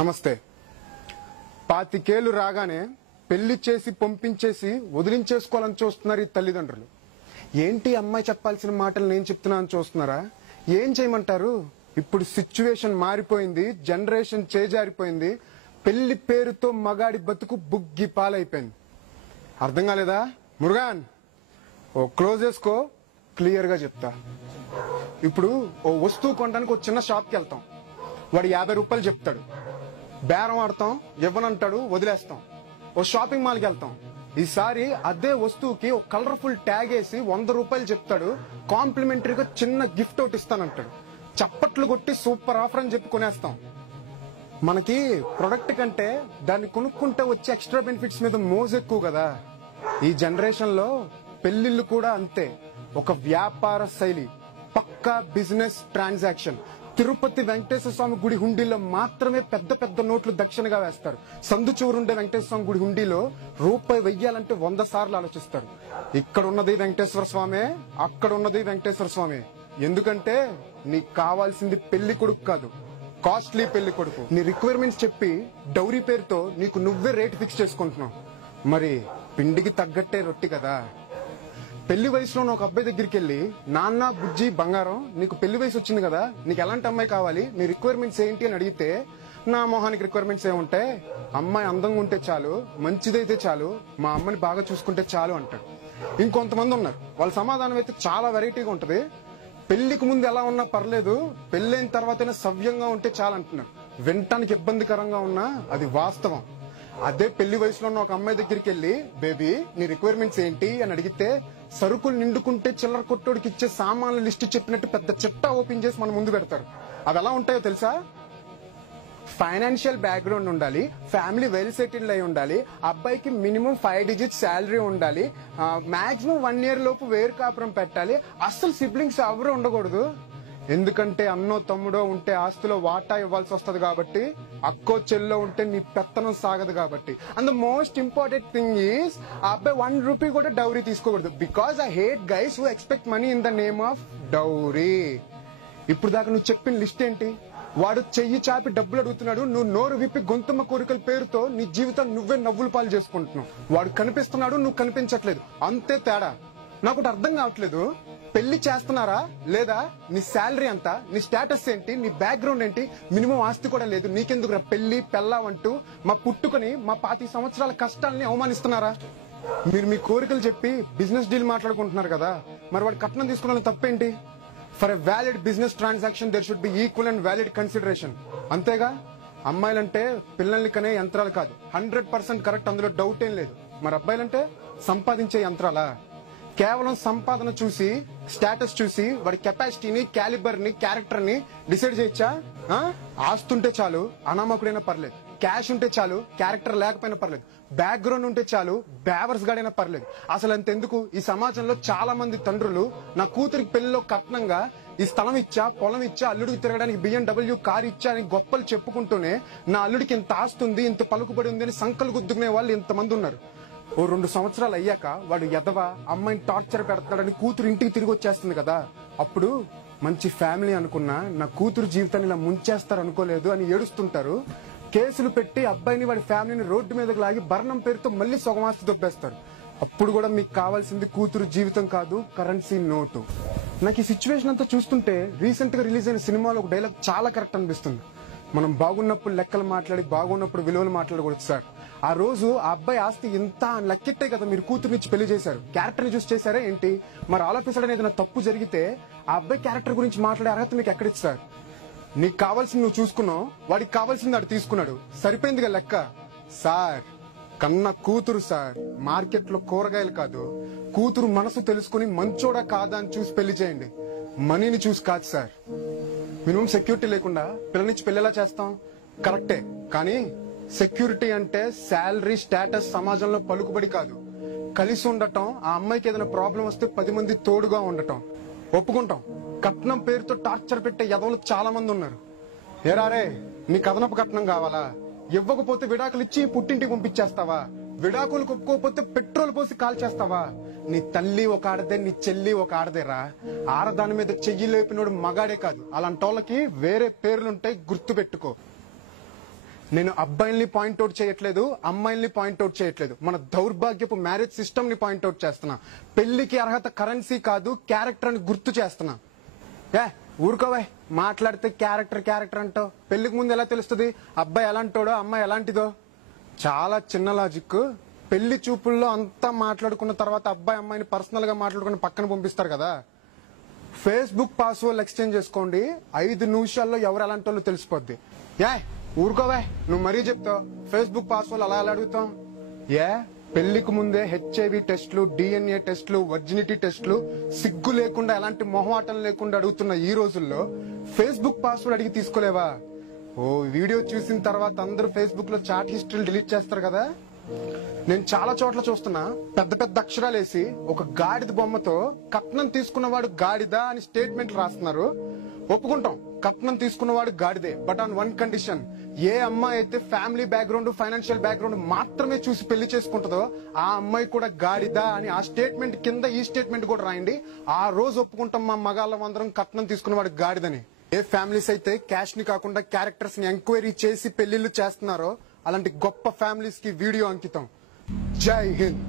నమస్తే. 25 రాగానే పెళ్లి చేసి పంపించేసి వదిలించేసుకోవాలని చూస్తున్నారు ఈ తల్లిదండ్రులు. ఏంటి అమ్మాయి చెప్పాల్సిన మాటలు నేను చెప్తున్నాను చూస్తున్నారా? ఏం చేయమంటారు? ఇప్పుడు సిచ్యువేషన్ మారిపోయింది, జనరేషన్ చేజారిపోయింది. పెళ్లి పేరుతో మగాడి బతుకు బుగ్గి పాలైపోయింది. అర్థం కాలేదా? మురుగాన్ ఓ క్లోజ్ చేసుకో, క్లియర్ గా చెప్తా. ఇప్పుడు ఓ వస్తువు కొనడానికి ఒక చిన్న షాప్కి వెళ్తాం. వాడు 50 రూపాయలు చెప్తాడు, బేరం ఆడతాం, ఇవ్వనంటాడు, వదిలేస్తాం. ఓ షాపింగ్ మాల్కి వెళ్తాం. ఈసారి అదే వస్తువుకి ఒక కలర్ఫుల్ ట్యాగ్ వేసి 100 రూపాయలు చెప్తాడు, కాంప్లిమెంటరీగా చిన్న గిఫ్ట్ ఒకటి ఇస్తానంటాడు. చప్పట్లు కొట్టి సూపర్ ఆఫర్ అని చెప్పి కొనేస్తాం. మనకి ప్రొడక్ట్ కంటే దాన్ని కొనుక్కుంటే వచ్చే ఎక్స్ట్రా బెనిఫిట్స్ మీద మోజు ఎక్కువ కదా. ఈ జనరేషన్ లో పెళ్లిళ్ళు కూడా అంతే. ఒక వ్యాపార శైలి, పక్కా బిజినెస్ ట్రాన్సాక్షన్. తిరుపతి వెంకటేశ్వర స్వామి గుడి హుండీలో మాత్రమే పెద్ద పెద్ద నోట్లు దక్షిణగా వేస్తారు. సందు చివరుండే వెంకటేశ్వర స్వామి గుడి హుండీలో రూపాయి వెయ్యాలంటే 100 సార్లు ఆలోచిస్తారు. ఇక్కడ ఉన్నది వెంకటేశ్వర స్వామి, అక్కడ ఉన్నది వెంకటేశ్వర స్వామి. ఎందుకంటే నీకు కావాల్సింది పెళ్లి కొడుకు కాదు, కాస్ట్లీ పెళ్లి కొడుకు. నీ రిక్వైర్మెంట్స్ చెప్పి డౌరీ పేరుతో నీకు నువ్వే రేట్ ఫిక్స్ చేసుకుంటున్నావు. మరి పిండికి తగ్గట్టే రొట్టి కదా. పెళ్లి వయసులో ఒక అబ్బాయి దగ్గరికి వెళ్ళి, నాన్న బుజ్జి బంగారం, నీకు పెళ్లి వయసు వచ్చింది కదా, నీకు ఎలాంటి అమ్మాయి కావాలి, నీ రిక్వైర్మెంట్స్ ఏంటి అని అడిగితే, నా మొహానికి రిక్వైర్మెంట్స్ ఏముంటాయి, అమ్మాయి అందంగా ఉంటే చాలు, మంచిదైతే చాలు, మా అమ్మని బాగా చూసుకుంటే చాలు అంటాడు. ఇంకొంతమంది ఉన్నారు, వాళ్ళ సమాధానం అయితే చాలా వెరైటీగా ఉంటది. పెళ్లికి ముందు ఎలా ఉన్నా పర్లేదు, పెళ్లైన తర్వాతనే సవ్యంగా ఉంటే చాలు అంటున్నారు. వినటానికి ఇబ్బందికరంగా ఉన్నా అది వాస్తవం. అదే పెళ్లి వయసులో ఉన్న ఒక అమ్మాయి దగ్గరికి వెళ్ళి, బేబీ నీ రిక్వైర్మెంట్స్ ఏంటి అని అడిగితే, సరుకులు నిండుకుంటే చిల్లర కొట్టోడికి ఇచ్చే సామాన్ల లిస్టు చెప్పినట్టు పెద్ద చిట్టా ఓపెన్ చేసి మన ముందు పెడతారు. అవి ఎలా ఉంటాయో తెలుసా? ఫైనాన్షియల్ బ్యాక్గ్రౌండ్ ఉండాలి, ఫ్యామిలీ వెల్ సెటిల్డ్ అయి ఉండాలి, అబ్బాయికి మినిమం 5 digits శాలరీ ఉండాలి, మాక్సిమం 1 year లోపు వేరు కాపురం పెట్టాలి, అస్సలు సిబ్లింగ్స్ ఎవరు ఉండకూడదు. ఎందుకంటే అన్నో తమ్ముడో ఉంటే ఆస్తిలో వాటా ఇవ్వాల్సి వస్తుంది కాబట్టి, అక్కో చెల్లో ఉంటే నీ పెత్తనం సాగదు కాబట్టి. And the most important thing is, ఆ అబ్బాయి 1 rupee కూడా డౌరీ తీసుకోకూడదు. Because I hate guys who expect money in the name of dowry. ఇప్పుడు దాకా నువ్వు చెప్పిన లిస్ట్ ఏంటి? వాడు చెయ్యి చాపి డబ్బులు అడుగుతున్నాడు, నువ్వు నోరు విప్పి గొంతుమ్మ కోరికల పేరుతో నీ జీవితం నువ్వే నవ్వుల పాలు చేసుకుంటున్నావు. వాడు కనిపిస్తున్నాడు, నువ్వు కనిపించట్లేదు, అంతే తేడా. నాకు అర్థం కావట్లేదు, పెళ్లి చేస్తున్నారా లేదా? నీ శాలరీ ఎంత, నీ స్టేటస్ ఏంటి, నీ బ్యాక్గ్రౌండ్ ఏంటి, మినిమం ఆస్తి కూడా లేదు, నీకెందుకు పెళ్లి పెళ్ళావంటూ మా పుట్టుకొని మా 25 సంవత్సరాల కష్టాలని అవమానిస్తున్నారా? మీరు మీ కోరికలు చెప్పి బిజినెస్ డీల్ మాట్లాడుకుంటున్నారు కదా, మరి వాడు కట్నం తీసుకున్న తప్పేంటి? For a valid business transaction there should be equal and valid consideration. అంతేగా? అమ్మాయిలంటే పిల్లల్ని కనే యంత్రాలు కాదు, 100% కరెక్ట్, అందులో డౌట్ ఏం లేదు. మరి అబ్బాయిలంటే సంపాదించే యంత్రాలా? కేవలం సంపాదన చూసి, స్టేటస్ చూసి వాడి కెపాసిటీని, క్యాలిబర్ ని, క్యారెక్టర్ ని డిసైడ్ చేయొచ్చా? ఆస్తుంటే చాలు, అనామకుడైనా పర్లేదు, క్యాష్ ఉంటే చాలు, క్యారెక్టర్ లేకపోయినా పర్లేదు, బ్యాక్గ్రౌండ్ ఉంటే చాలు, బేవర్స్ గాడైనా పర్లేదు. అసలు అంతెందుకు, ఈ సమాజంలో చాలా మంది తండ్రులు నా కూతురికి పెళ్లిలో కట్నంగా ఈ స్థలం ఇచ్చా, పొలం ఇచ్చా, అల్లుడికి తిరగడానికి BMW కారు ఇచ్చా అని గొప్పలు చెప్పుకుంటూనే, నా అల్లుడికి ఇంత ఆస్తుంది, ఇంత పలుకుబడి ఉంది అని సంకలు గుద్దుకునే వాళ్ళు ఇంతమంది ఉన్నారు. ఓ 2 సంవత్సరాలు అయ్యాక వాడు ఎదవా, అమ్మాయిని టార్చర్ పెడతాడని కూతురు ఇంటికి తిరిగి వచ్చేస్తుంది కదా, అప్పుడు మంచి ఫ్యామిలీ అనుకున్నా నా కూతురు జీవితాన్ని ఇలా ముంచేస్తారు అనుకోలేదు అని ఏడుస్తుంటారు. కేసులు పెట్టి అబ్బాయిని, వాడి ఫ్యామిలీని రోడ్డు మీదకి లాగి భరణం పేరుతో మళ్లీ సొగమాస్తి దొబ్బేస్తారు. అప్పుడు కూడా మీకు కావాల్సింది కూతురు జీవితం కాదు, కరెన్సీ నోటు. నాకు ఈ సిచ్యువేషన్ అంతా చూస్తుంటే రీసెంట్ గా రిలీజ్ అయిన సినిమాలో ఒక డైలాగ్ చాలా కరెక్ట్ అనిపిస్తుంది. మనం బాగున్నప్పుడు లెక్కలు మాట్లాడి, బాగున్నప్పుడు విలువలు మాట్లాడకూడదు సార్. ఆ రోజు ఆ అబ్బాయి ఆస్తి ఇంత లెక్కెట్టే కదా మీరు కూతురునిచ్చి పెళ్లి చేశారు, క్యారెక్టర్ ని చూసి చేశారా ఏంటి? మరి ఆలోచించడం ఏదైనా తప్పు జరిగితే ఆ అబ్బాయి క్యారెక్టర్ గురించి మాట్లాడే అర్హత మీకు ఎక్కడిచ్చు సార్? నీకు కావాల్సింది నువ్వు చూసుకున్నావు, వాడికి కావాల్సింది వాడు తీసుకున్నాడు, సరిపోయిందిగా లెక్క. సార్, కన్న కూతురు సార్, మార్కెట్ లో కూరగాయలు కాదు. కూతురు మనసు తెలుసుకుని మంచోడా కాదా అని చూసి పెళ్లి చేయండి, మనీని చూసి కాదు సార్. మినిమం సెక్యూరిటీ లేకుండా పిల్లనిచ్చి పెళ్లి ఎలా చేస్తాం? కరెక్టే, కానీ సెక్యూరిటీ అంటే శాలరీ, స్టేటస్, సమాజంలో పలుకుబడి కాదు. కలిసి ఉండటం, ఆ అమ్మాయికి ఏదైనా ప్రాబ్లం వస్తే 10 మంది తోడుగా ఉండటం. ఒప్పుకుంటాం, కట్నం పేరుతో టార్చర్ పెట్టే యదవులు చాలా మంది ఉన్నారు. ఏరారే, నీకు అదనపు కట్నం కావాలా? ఇవ్వకపోతే విడాకులు ఇచ్చి పుట్టింటికి పంపించేస్తావా? విడాకులు ఒప్పుకోకపోతే పెట్రోల్ పోసి కాల్ చేస్తావా? నీ తల్లి ఒక ఆడదే, నీ చెల్లి ఒక ఆడదేరా. ఆడదాని మీద చెయ్యి లేపినోడు మగాడే కాదు, అలాంటి వాళ్ళకి వేరే పేర్లుంటాయి, గుర్తు పెట్టుకో. నేను అబ్బాయిల్ని పాయింట్అవుట్ చేయట్లేదు, అమ్మాయిల్ని పాయింట్అవుట్ చేయట్లేదు. మన దౌర్భాగ్యపు మ్యారేజ్ సిస్టమ్ ని పాయింట్అవుట్ చేస్తున్నా. పెళ్లికి అర్హత కరెన్సీ కాదు, క్యారెక్టర్ అని గుర్తు చేస్తున్నా. ఊరుకోవే, మాట్లాడితే క్యారెక్టర్ అంటావు. పెళ్లికి ముందు ఎలా తెలుస్తుంది అబ్బాయి ఎలాంటోడో అమ్మాయి ఎలాంటిదో? చాలా చిన్న లాజిక్. పెళ్లి చూపుల్లో అంతా మాట్లాడుకున్న తర్వాత అబ్బాయి అమ్మాయిని పర్సనల్ గా మాట్లాడుకుని పక్కన పంపిస్తారు కదా. ఫేస్బుక్ పాస్వర్డ్ ఎక్స్చేంజ్ చేసుకోండి, 5 నిమిషాల్లో ఎవరు ఎలాంటి వాళ్ళు తెలిసిపోద్ది. ఊరుకోవే, నువ్వు మరీ చెప్తావు ఫేస్బుక్ పాస్వర్డ్ అలా అడుగుతాం. పెళ్లికి ముందే హెచ్ఐవి టెస్టులు, డిఎన్ఏ టెస్టులు, వర్జినిటీ టెస్టులు సిగ్గు లేకుండా ఎలాంటి మొహమాటం లేకుండా అడుగుతున్న ఈ రోజుల్లో ఫేస్బుక్ పాస్వర్డ్ అడిగి తీసుకోలేవా? వీడియో చూసిన తర్వాత అందరూ ఫేస్బుక్ లో చాట్ హిస్టరీలు డిలీట్ చేస్తారు కదా. నేను చాలా చోట్ల చూస్తున్నా, పెద్ద పెద్ద అక్షరాలు వేసి ఒక గాడిద బొమ్మతో కట్నం తీసుకున్నవాడు గాడిద అని స్టేట్మెంట్ రాస్తున్నారు. ఒప్పుకుంటాం, కట్నం తీసుకున్నవాడు గాడిదే. బట్ ఆన్ వన్ కండిషన్, ఏ అమ్మాయి అయితే ఫ్యామిలీ బ్యాక్గ్రౌండ్, ఫైనాన్షియల్ బ్యాక్గ్రౌండ్ మాత్రమే చూసి పెళ్లి చేసుకుంటుందో ఆ అమ్మాయి కూడా గాడిద అని ఆ స్టేట్మెంట్ కింద ఈ స్టేట్మెంట్ కూడా రాయండి. ఆ రోజు ఒప్పుకుంటాం మా మగాళ్ళం అందరం కట్నం తీసుకున్నవాడు గాడిదని. ఏ ఫ్యామిలీస్ అయితే క్యాష్ ని కాకుండా క్యారెక్టర్స్ ని ఎంక్వైరీ చేసి పెళ్లిళ్లు చేస్తున్నారో అలాంటి గొప్ప ఫ్యామిలీస్ కి వీడియో అంకితం. జై హింద్.